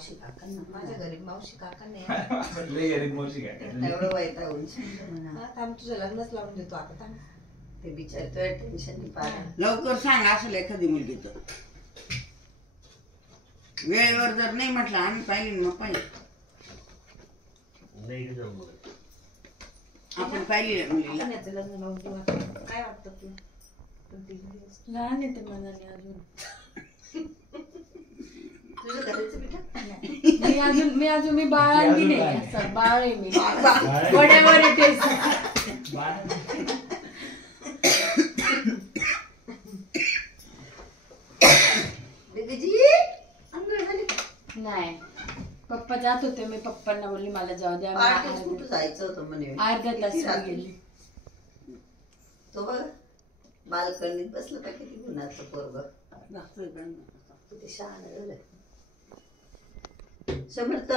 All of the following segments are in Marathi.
मावशी काकांना माझ्या गरीब मावशी काकांना गरीब मावशी काका एवढं वैतागून म्हणा थांब तुझं लग्नच लावून देतो आता थांब ते बिचारतोय टेन्शन लवकर सांग असेल एखादी मुलगी तर वेळेवर जर नाही म्हटलं आम्ही पाहिली मग पाहिजे आपण पाहिली मुलीला लग्न लावून देऊ काय वाटतं तू लहान येते मनाने अजून तुझं करायचं बेटा मी बाळांगी नाही असं बाळ आहे मी वड्यावर येते नाही पप्पा जात होते मी पप्पांना बोलली मला जाऊ द्या कुठं जायचं होतं म्हणे अर्धा तास गेली तो बघ बालकणीत बसलं का किती गुणाचं पोरग किती शहाणं झालं समर्थ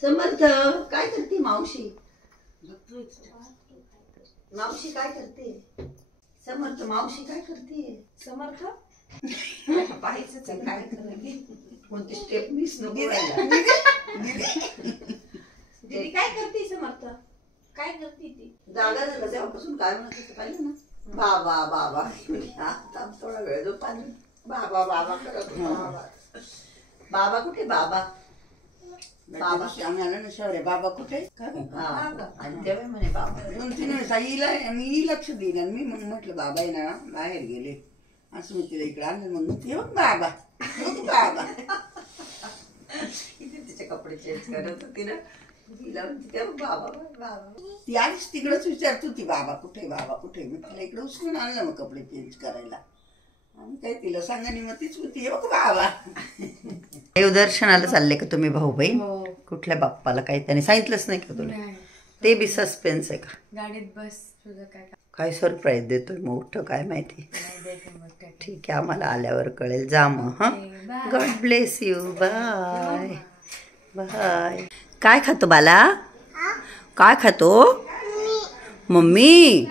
समर्थ काय करते मावशी मावशी काय करते समर्थ मावशी काय करते समर्थ पाहायचंच आहे काय करायला कोणती स्टेप मिस नको दीदी काय करते समर्थ काय करते ती जागा झालं तेव्हापासून काय म्हणत होतं पाहिलं ना बाबा बाबा आता थोडा वेळ जो पाहिजे बाबा बाबा करत बाबा बाबा कुठे बाबा बाबा आम्ही आलो ना शहरे बाबा कुठे आणि तेव्हा म्हणे बाबा 2-3 वेळेस मी लक्ष देईन आणि मी मग म्हटलं बाबा आहे ना बाहेर गेले असं मी तिला इकडे आणलं मग ते बघ बाबा बाबा किती तिचे कपडे चेंज करत होती ना तिला म्हणते बाबा बाबा ती आधीच तिकडंच विचारत होती बाबा कुठे मी तिला इकडे उचलून आणलं मग कपडे चेंज करायला आणि काय तिला सांगा मग तीच होती बघ बाबा देवदर्शनाला चालले का तुम्ही भाऊ बहीण कुठल्या बाप्पाला काही त्याने सांगितलंच नाही का तुला ते बी सस्पेन्स आहे का गाडीत बस तुझं काय सरप्राईज देतोय मोठं काय माहिती ठीक आहे आम्हाला आल्यावर कळेल जा मग हा God bless you bye bye काय खातो बाला काय खातो मम्मी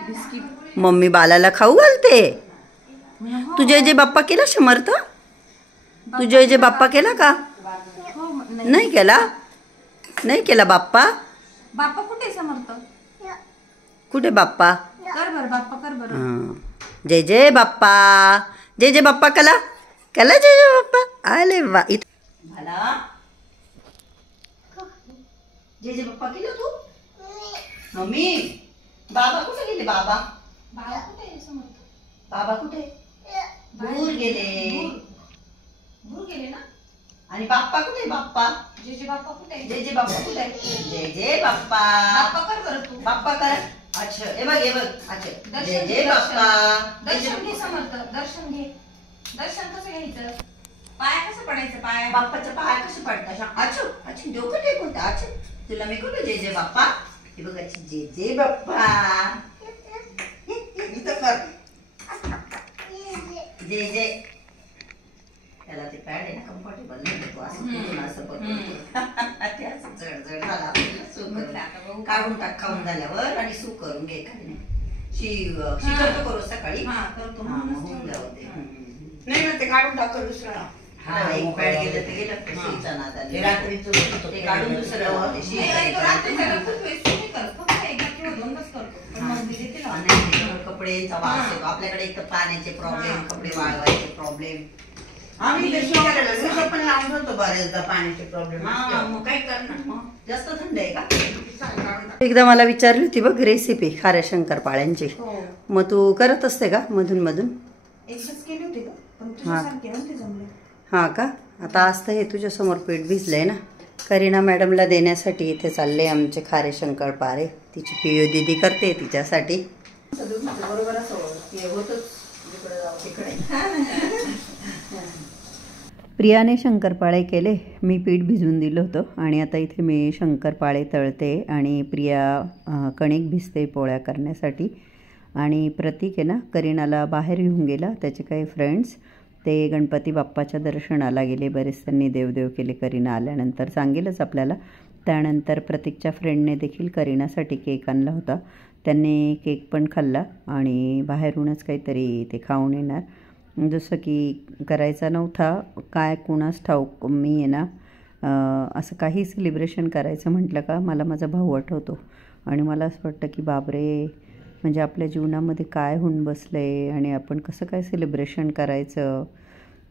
मम्मी बालाला खाऊ घालते तुझे जे बाप्पा केला समर्थ तुझे जे बाप्पा केला का नाही केला बाप्पा बाप्पा कुठे समर्थ कुठे बाप्पा कर बर बाप्पा कर बर जय बाप्पा केला जय बाप्पा आले वा मला जय बाप्पा केलं तू मम्मी बाबा कुठे गेले बाबा बाबा कुठे दूर गेले ना आणि बाप्पा कुठे बाप्पा जय बाप्पा कुठे जय बाप्पा कुठे जय बाप्पा बाप्पा कर बर तू बाप्पा कर अच्छा हे बघ अच्छा जय बाप्पा दर्शन घे समर्थ दर्शन घे दर्शन कसं घ्यायचं पाया कसं पडायचं पाया बाप्पाच्या पाया कसे पडतात अच्छा डोकं टेकून अच्छा तुला मी कुठे जय बाप्पा हे बघ अच्छी जय बाप्पा इथं कर जय त्याला ते पॅड आहे ना कम्फर्टेबल नाही तो असं ते असं जड झाला सू करून काढून टाक खाऊन झाल्यावर आणि सू करून घे काही नाही शी करतो करू सकाळी करतो होऊन जाऊ दे नाही ना ते काढून टाकलं दुसरा एक पॅड गेलं ते गेलं शीचा नादाने रात्रीचं ते काढून दुसरं कपडेचा वास येतो आपल्याकडे एक तर पाण्याचे प्रॉब्लेम कपडे वाळवायचे प्रॉब्लेम आम्ही पण लावून होतो बऱ्याचदा पाण्याचे प्रॉब्लेम मग काय करणार मग जास्त थंड आहे का एकदा मला विचारली होती बघ रेसिपी खाऱ्या शंकरपाळ्यांची मग तू करत असते का मधून मधून केली होती का पण तुझ्यासारखे नव्हते जमले हां का आता आज तर हे तुझ्यासमोर पीठ भिजलंय ना करीना मॅडमला देण्यासाठी इथे चालले आमचे खारे शंकरपाळे तिची पियो दीदी करते तिच्यासाठी बरोबर प्रियाने शंकरपाळे केले मी पीठ भिजवून दिलं होतं आणि आता इथे मी शंकरपाळे तळते आणि प्रिया कणिक भिजते पोळ्या करण्यासाठी आणि प्रतीक आहे ना करीनाला बाहेर घेऊन गेला त्याचे काही फ्रेंड्स ते गणपती बाप्पाच्या दर्शनाला गेले बरेच त्यांनी देवदेव केले करीना आल्यानंतर सांगेलच आपल्याला त्यानंतर प्रतीकच्या फ्रेंडने देखील करीनासाठी केक आणला होता त्यांनी केक पण खाल्ला आणि बाहेरूनच काहीतरी ते खाऊन येणार जसं की करायचा नव्हता काय कुणास ठाऊक मी आहे ना असं काही सेलिब्रेशन करायचं म्हटलं का मला माझा भाऊ आठवतो आणि मला असं वाटतं की बापरे, म्हणजे आपल्या जीवनामध्ये काय होऊन बसलं आहे आणि आपण कसं काय सेलिब्रेशन करायचं.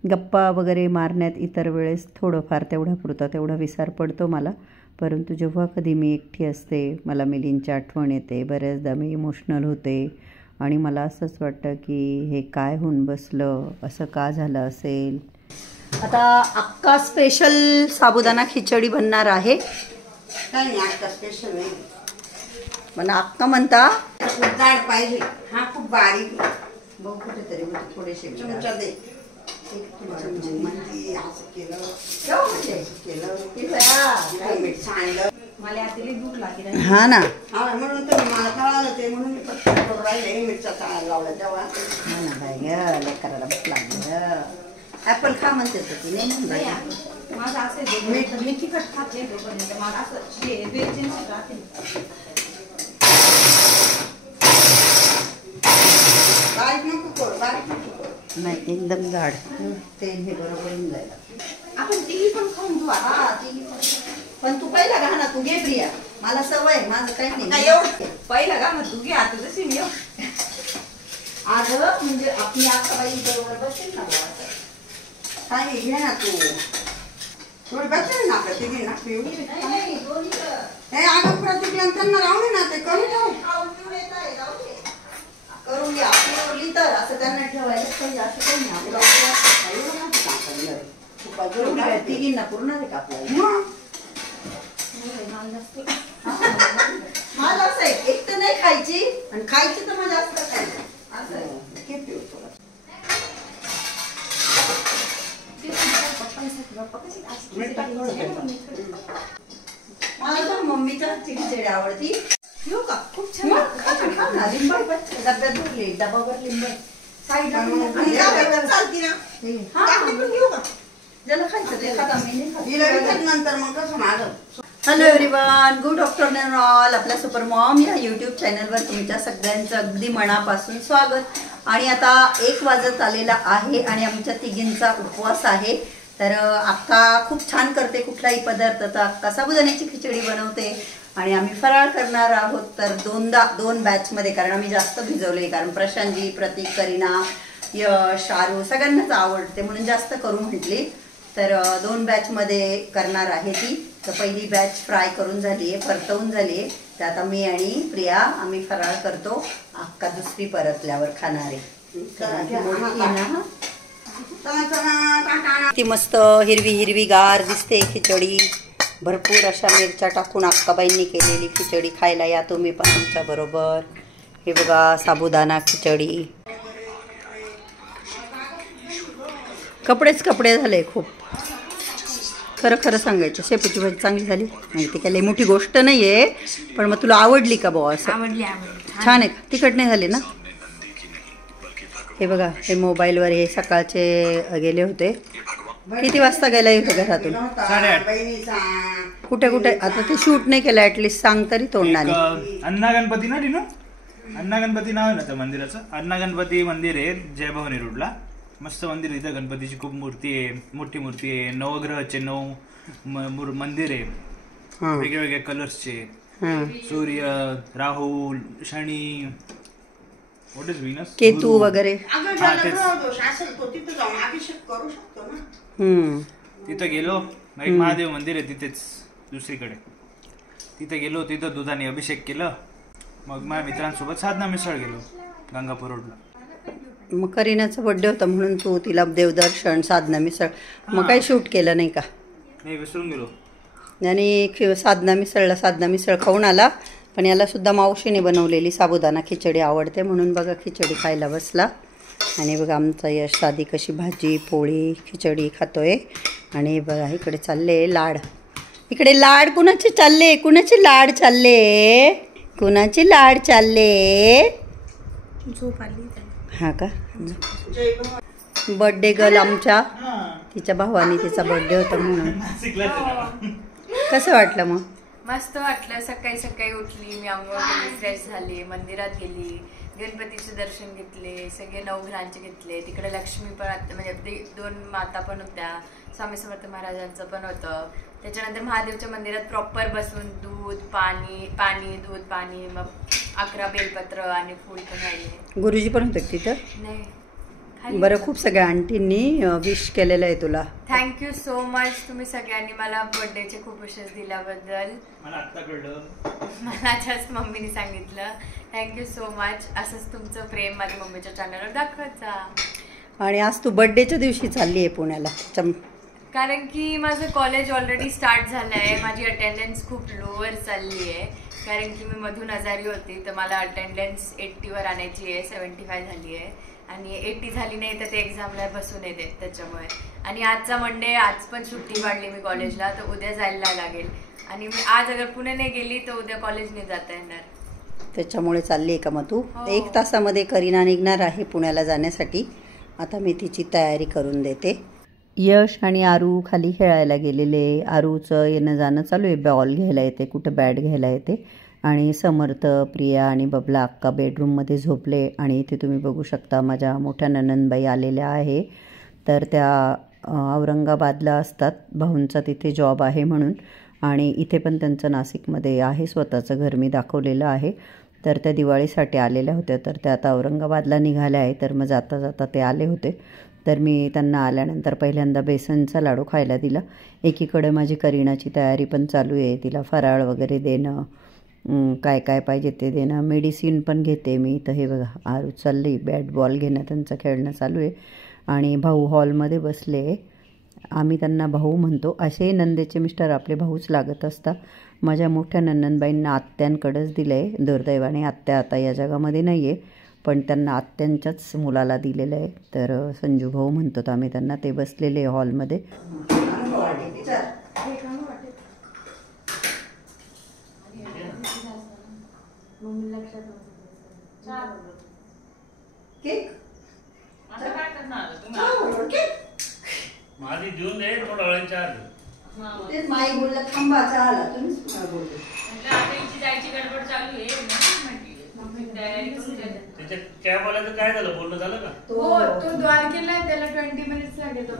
गप्पा वगैरे मारण्यात इतर वेळेस थोडंफार तेवढा तेवढा विसर पडतो मला, परंतु जेव्हा कधी मी एकटी असते मला मिलींची आठवण येते, बऱ्याचदा मी इमोशनल होते आणि मला असंच वाटतं की हे काय होऊन बसलं, असं का झालं असेल. आता अक्का स्पेशल साबुदाणा खिचडी बनणार आहे. काय नाही आता स्पेशल नाही. मला अक्का म्हणता खूप जाड पाहिजे. हा खूप बारीक. बघ कुठेतरी थोडेसे चमचा दे. म्हणती असं केलं मीठ सांडलं. मला आतली भूक लागली. हा ना, हा म्हणून तर मला कळालं ते, म्हणून मी पटकन करून राहिले. मिरच्या चांगला लावला तेव्हा. हा ना बाई ग, लेकराला भूक लागली. ॲपल खा म्हणते ती, नाही म्हणून माझं असं मी तिखट खात नाही तोपर्यंत मला असं वेलचीची राहते. बारीक नको करू, बारीक नको करू. नाही, एकदम जाड. तेल हे बरोबर होऊन जायला. आपण तिघी पण खाऊन घेऊ आता. हा, ती पण तू पहिला घा ना, तू घे प्रिया. मला सवय, माझं काही नाही नाही. एवढं पहिला का मग तू घे आता जशी मी आज म्हणजे आपली आकाबाई बरोबर बसेल ना बुवा असं. काय नाही, घे ना तू. थोडी बसेल ना आपल्या तिघी ना पिऊ. हे अगं प्रतिक्रिया त्यांना राहू दे ना, ते कमी करून घ्या. आपली ओरली तर असं त्यांना ठेवायला पाहिजे, असं काही नाही. आपल्याला तिघींना पूर्ण आहे का आपल्याला. माझं असं आहे, एक तर नाही खायची आणि खायची तर मग जास्त खायची असं आहे. मला तर मम्मीच्या खिचडी आवडती. घेऊ का? खूप छान लिंबाई पण डब्यात भरली, डबावर लिंबाई साईडला चालती ना. काकडी पण घेऊ का? ज्याला खायचं ते खाता, मी नाही खात. हिला विकत नंतर मग कसं माझं. Hello everyone, good afternoon all. आपल्या सुपर मॉम या यूट्यूब चॅनलवर तुमच्या सगळ्यांचं अगदी मनापासून स्वागत. आणि आता 1 वाजत आलेला आहे आणि आमच्या तिघींचा उपवास आहे. तर अक्का खूप छान करते कुठलाही पदार्थ, तर अक्का साबुदाण्याची खिचडी बनवते आणि आम्ही फराळ करणार आहोत. तर 2 बॅचमध्ये, कारण आम्ही जास्त भिजवले, कारण प्रशांतजी, प्रतीक, करीना, यश, शारू सगळ्यांनाच आवडते म्हणून जास्त करू म्हटली. तर 2 बॅचमध्ये करणार आहे ती. तर पहिली बॅच फ्राय करून झाली आहे, परतवून झाली आहे. तर आता मी आणि प्रिया आम्ही फराळ करतो. अक्का दुसरी परतल्यावर खाणार आहे. ती मस्त हिरवी गार दिसते खिचडी. भरपूर अशा मिरच्या टाकून अक्काबाईंनी केलेली खिचडी. खायला या तुम्ही पण आमच्या बरोबर. हे बघा साबुदाणा खिचडी. कपडे झाले खूप. खरं सांगायचं, शेपूची भाजी चांगली झाली. माहिती काय लई मोठी गोष्ट नाही आहे, पण मग तुला आवडली का बुवा असं? आवडली. छान आहे का? तिखट नाही झाली ना? हे बघा, हे मोबाईलवर हे सकाळचे गेले होते. किती वाजता गेला इथं घरातून? 8:30. कुठे आता ते शूट नाही केलं, ऍटलिस्ट सांग तरी तोंडाने. अण्णा गणपती ना टिनू, अण्णा गणपती नाव आहे ना त्या मंदिराचं. अण्णा गणपती मंदिर आहे जय भवानी रोडला. मस्त मंदिर आहे. इथं गणपतीची खूप मूर्ती आहे, मोठी मूर्ती आहे. नवग्रहाचे 9 मंदिर आहे, वेगवेगळ्या कलर्सचे. सूर्य, Rahul, Shani, what is Venus, Ketu वगैरे. तिथं गेलो. एक महादेव मंदिर आहे तिथेच दुसरीकडे. तिथे गेलो, तिथं दुधाने अभिषेक केलं. मग माझ्या मित्रांसोबत साधना मिसळ गेलो गंगापूर रोडला. मग करीनाचा बर्थडे होता म्हणून तू तिला देवदर्शन, साधना मिसळ, मग काही शूट केलं नाही का? नाही, विसरून गेलो. आणि साधना मिसळ खाऊन आला. पण याला सुद्धा मावशीने बनवलेली साबुदाणा खिचडी आवडते म्हणून बघा खिचडी खायला बसला. आणि बघा आमचा यश साधी कशी भाजी पोळी खिचडी खातोय. आणि बघा इकडे चालले लाड. इकडे लाड कुणाचे चालले? कुणाचे लाड चालले? कुणाचे लाड चालले? झोप आली. हा का? बर्थडे गर्ल आमच्या, तिच्या भावाने तिचा बर्थडे होता म्हणून. कसं वाटलं मग? मस्त वाटलं. सकाळी उठली, मी आंघोळ केली, फ्रेश झाली, मंदिरात गेली, गणपतीचे दर्शन घेतले, सगळे नवग्रहांचे घेतले. तिकडे लक्ष्मी पण म्हणजे 2 माता पण होत्या, स्वामी समर्थ महाराजांचं पण होतं. त्याच्यानंतर महादेवच्या मंदिरात प्रॉपर बसून दूध पाणी दूध पाणी, मग 11 बेलपत्र आणि फूल पण राहिले. गुरुजी पण होते तिथं? नाही. बरं, खूप सगळ्या आंटींनी विश केलेलं आहे तुला. Thank you so much. तुम्ही सगळ्यांनी मला बर्थडेचे खूप विशेष दिल्याबद्दल. मला आत्ता कळलं, मला जस्ट मम्मीने सांगितलं. Thank you so much. असंच तुमचं प्रेम माझ्या मम्मीच्या चॅनलवर दाखवत जा. आणि आज तू बर्थडेच्या दिवशी चालली आहे पुण्याला? कारण की माझं कॉलेज ऑलरेडी स्टार्ट झालं आहे. माझी अटेंडन्स खूप लोअर चालली आहे, कारण की मी मधून आजारी होती, तर मला अटेंडन्स 80वर आणायची आहे. 75 झाली आहे आणि 80 झाली नाही तर ते एक्झामला बसून येते त्याच्यामुळे. आणि आजचा मंडे, आज पण सुट्टी वाढली मी कॉलेजला, तर उद्या जायला लागेल. आणि मी आज अगर पुणे नाही गेली तर उद्या कॉलेजने जाता येणार. त्याच्यामुळे चालली आहे का मग तू? हो. 1 तासामध्ये करीना निघणार आहे पुण्याला जाण्यासाठी. आता मी तिची तयारी करून देते. यश आणि आरू खाली खेळायला गेलेले. आरूचं येणं जाणं चालू आहे. बॉल घ्यायला येते, कुठं बॅट घ्यायला येते. आणि समर्थ, प्रिया आणि बबला अक्का बेडरूममध्ये झोपले. आणि इथे तुम्ही बघू शकता माझ्या मोठ्या ननंदबाई आलेल्या आहे. तर त्या औरंगाबादला असतात, भाऊंचा तिथे जॉब आहे म्हणून. आणि इथे पण त्यांचं नाशिकमध्ये आहे स्वतःचं घर, मी दाखवलेलं आहे. तर त्या दिवाळीसाठी आलेल्या होत्या, तर त्या आता औरंगाबादला निघाल्या आहे. तर मग जाता जाता ते आले होते. तर मी त्यांना आल्यानंतर पहिल्यांदा बेसनचा लाडू खायला दिला. एकीकडे माझी करीनाची तयारी पण चालू आहे, तिला फराळ वगैरे देणं, काय काय पाहिजे ते देणं. मेडिसिन पण घेते मी. तर हे बघा, आरू चालली बॅट बॉल घेणं, त्यांचं खेळणं चालू आहे. आणि भाऊ हॉलमध्ये बसले. आम्ही त्यांना भाऊ म्हणतो, असे नंदेचे मिस्टर आपले भाऊच लागत असतात. माझ्या मोठ्या ननंदबाईंना आत्यांकडेच दिलं आहे. दुर्दैवाने आत्या आता या जगामध्ये नाही आहे, पण त्यांना आत्यांच्याच मुलाला दिलेलं आहे. तर संजू भाऊ म्हणतो आम्ही त्यांना. ते बसलेले हॉलमध्ये. माझी जून दे थोडा वेळाच्या तेच माई बोलला थांबा चहाला, तुम्हीच पुन्हा बोलले. जायची गडबड चालू आहे त्याच्या कॅबवाल्याचं काय झालं, बोलणं झालं का? हो, तो द्वारकेला आहे, त्याला 20 मिनिट्स लागेल. तो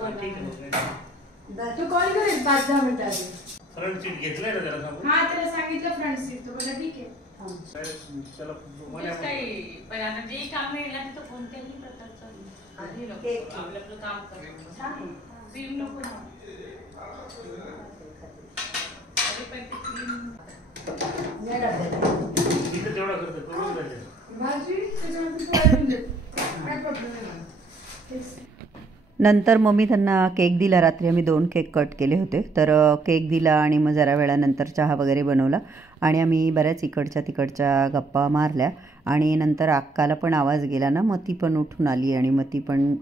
कॉल करेल 5-10 मिनिटांनी. फ्रंट सीट घेतलंय ना त्याला सांगू? हा, त्याला सांगितलं फ्रंट सीट. तो बोला ठीक आहे. त्याला पण आता जे काम मिळेल तर कोणत्याही प्रकारचं आपलं काम करायचं. नको ना. इथं तेवढा करतो करून जायचं. नंतर मम्मी त्यांना केक दिला. रात्री आम्ही 2 केक कट केले होते. तर केक दिला आणि मग जरा वेळानंतर चहा वगैरे बनवला. आणि आम्ही बऱ्याच इकडच्या तिकडच्या गप्पा मारल्या. आणि नंतर अक्काला पण आवाज गेला ना, मग ती पण उठून आली आणि मग ती पण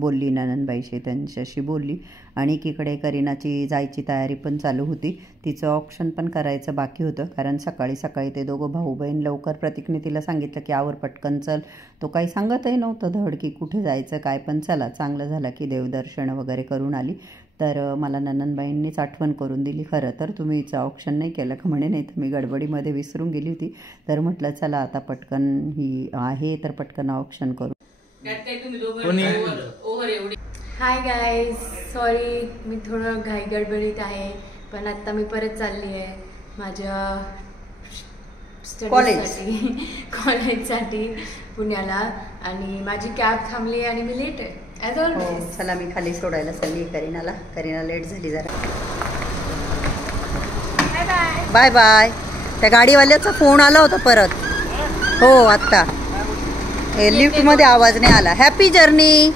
बोलली ननंदबाईशी, त्यांच्याशी बोलली. आणि एकीकडे करीनाची जायची तयारी पण चालू होती. तिचं ऑप्शन पण करायचं बाकी होतं, कारण सकाळी सकाळी ते दोघं भाऊ बहीण लवकर प्रतीकने तिला सांगितलं की आवर पटकन चल. तो काही सांगतही नव्हतं धड की कुठे जायचं काय, पण चला चांगलं झालं की देवदर्शन वगैरे करून आली. तर मला ननंदबाईंनीच आठवण करून दिली, खरं तर तुम्ही हिचं ऑप्शन नाही केलं का म्हणे. नाही तर मी गडबडीमध्ये विसरून गेली होती. तर म्हटलं चला आता पटकन ही आहे तर पटकन ऑप्शन करू. हाय गाईज, सॉरी मी थोडं घाई गडबडीत आहे, पण आत्ता मी परत चालली आहे माझ्या कॉलेजसाठी पुण्याला. आणि माझी कॅब थांबली आणि मी लेट आहे. हो, चला मी खाली सोडायला चालली करीनाला. करीना लेट झाली जरा. Bye bye. त्या गाडीवाल्याचा फोन आला होता परत. हो, आत्ता लिफ्टमध्ये आवाज नाही आला. Happy journey.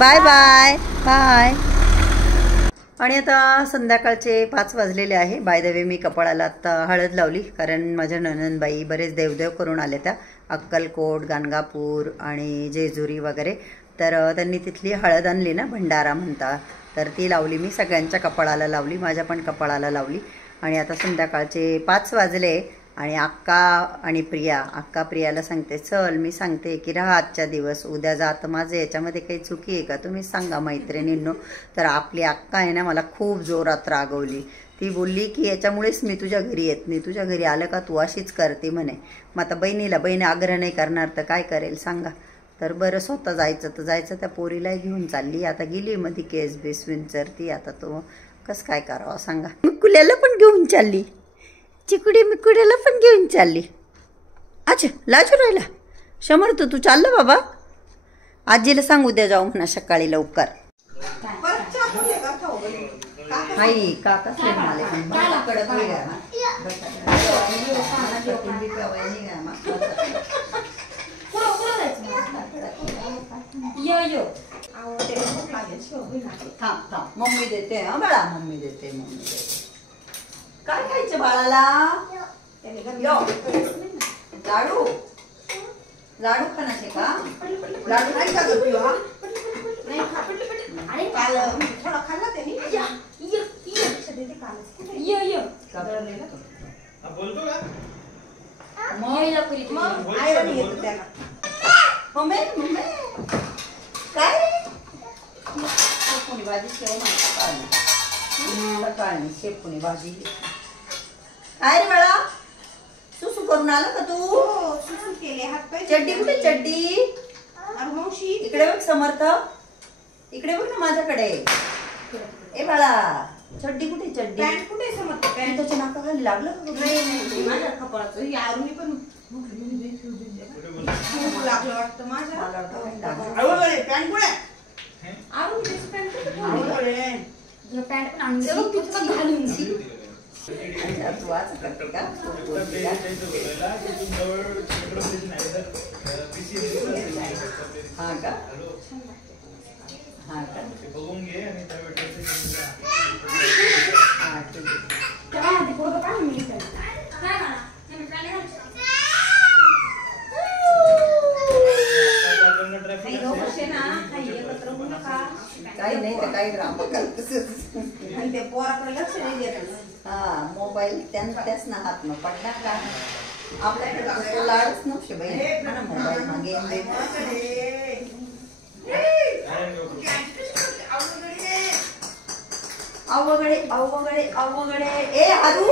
Bye bye bye. आणि आता संध्याकाळचे 5 वाजलेले आहे. बाय द वे मी कपाळाला आत्ता हळद लावली, कारण माझ्या ननंदबाई बरेच देवदेव करून आल्या त्या, अक्कलकोट, गाणगापूर आणि जेजुरी वगैरे. तर त्यांनी तिथली हळद आणली ना, भंडारा म्हणता, तर ती लावली मी. सगळ्यांच्या कपाळाला लावली, माझ्या पण कपाळाला लावली. आणि आता संध्याकाळचे 5 वाजले. आणि अक्का प्रियाला सांगते चल, मी सांगते की राहा आजच्या दिवस, उद्या जात. माझं याच्यामध्ये काही चुकी आहे का तुम्हीच सांगा मैत्रिणींनो. तर आपली अक्का आहे ना, मला खूप जोरात रागवली. ती बोलली की याच्यामुळेच मी तुझ्या घरी येत नाही, तुझ्या घरी आलं का तू अशीच करते म्हणे. मग आता बहीण आग्रह नाही करणार तर काय करेल सांगा. तर बरं स्वतः जायचं तर जायचं, त्या पोरीलाही घेऊन चालली. आता गेली मध्ये केस बेस विंचरती, आता तो कसं काय करावं सांगा. चिकुल्याला पण घेऊन चालली, चिकुडी मिकुड्याला पण घेऊन चालली. अच्छा लाजू राहिला समर्थ, तू चाललं बाबा. आजीला सांग उद्या जाऊ म्हणा सकाळी लवकर. हाई काका मम्मी देते. हा बाळा मम्मी देते. काय खायचं बाळाला? लाडू लाडू खाण्याचे का? लाडू नाही का गं पिऊ? काल थोडा खाल्ला त्याने. बोलतो का? मम्मी मम्मी काय शेपुनी भाजी सकाळी शेपुनी भाजी. काय रे बाळा सुसू करून आलं का तू? सुसू केले, हातपाय चड्डी कुठे चड्डी? मावशी इकडे बघ समर्थ, इकडे बघ ना माझ्याकडे. ए बाळा चड्डी कुठे? चड्डी पॅन्ट कुठे समजते? पॅन्ट त्याच्या नाकाखाली लागलं का? नाही माझ्या कपाळाचं यारूनी पण लागलं वाटतं माझ्या. आवडले पॅन्ट कुठे? आरून पॅन्ट कुठे? आवडले पॅन्ट पण आणून घालून तू आज करते का? हा का? हा का? बघून घे आणि काही नाही तर काही ड्रामा करतोस. ते पोराकडे लक्ष नाही देत. हा मोबाईल त्याच ना हात न पडला का? आपल्याकडे लाडच नव्हते बाई मोबाईल मग गेम अवघडे अवघडे अवघडे. ए आरू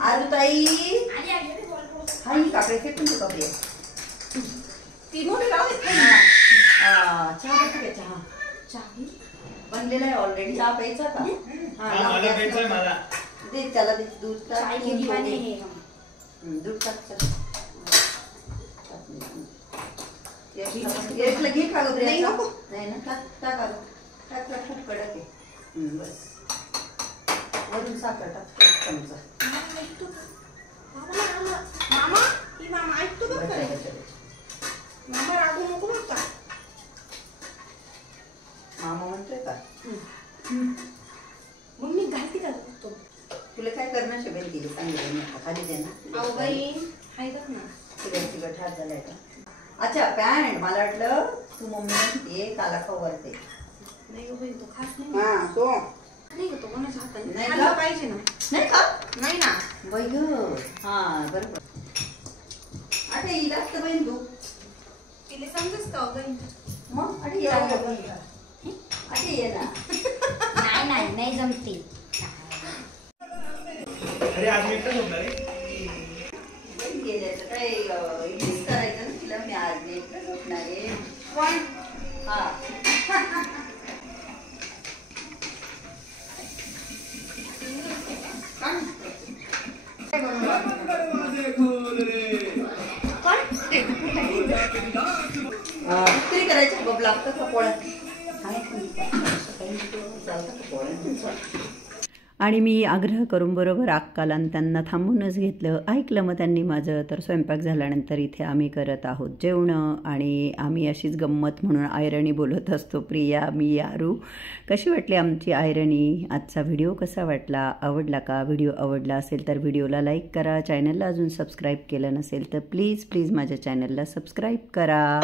आरू ताई हाई काकडे फेकून दे कपडे. चहा घे. चहा बनलेला आहे ऑलरेडी. चहा प्यायचा का? मला दे त्याला दे. दूध टाक. दूध टाक. यशला घे का गं? नाही नको. नाही ना टाक टाक टाक खूप कडक आहे. बस वरून साखर टाक एक चमचा. मामा ही मामा ऐकतो बघ. मामा रागू नको बघ का? मामा म्हणतोय का? मग मी घालते का तुला काय करणं शोभेल तिला सांगितलं खाली दे ना. अहो बाई हाय बघ ना. तिखट हात झालाय का? अच्छा पॅन्ट मला वाटलं तू मम्मी म्हणते काला खवरते. नाही बाई तो खास नाही. हा तो नाही तो कोणाच्या हाताने नाही खाल्लं का? पाहिजे ना. नाही का? नाही ना बाई ग. हा बरोबर. आता ही लागतं बहीण तू तिला समजस का बाई? मग अरे ये ना. नाही जमते. अरे आज मी एकटाच होणार आहे. गेल्याचं काय इंग्लिश करायचं ना तिला. मी आज मी एकटाच झोपणार आहे. हा करायचं बघ लागतं का पोळ्या? आणि मी आग्रह करून बरोबर अक्काला आणि त्यांना थांबूनच घेतलं. ऐकलं मग त्यांनी माझं. तर स्वयंपाक झाल्यानंतर इथे आम्ही करत आहोत जेवणं. आणि आम्ही अशीच गंमत म्हणून आयरणी बोलत असतो. प्रिया मी आरू. कशी वाटली आमची आयरणी? आजचा व्हिडिओ कसा वाटला? आवडला का? व्हिडिओ आवडला असेल तर व्हिडिओला लाईक करा. चॅनलला अजून सबस्क्राईब केलं नसेल तर प्लीज माझ्या चॅनलला सबस्क्राईब करा.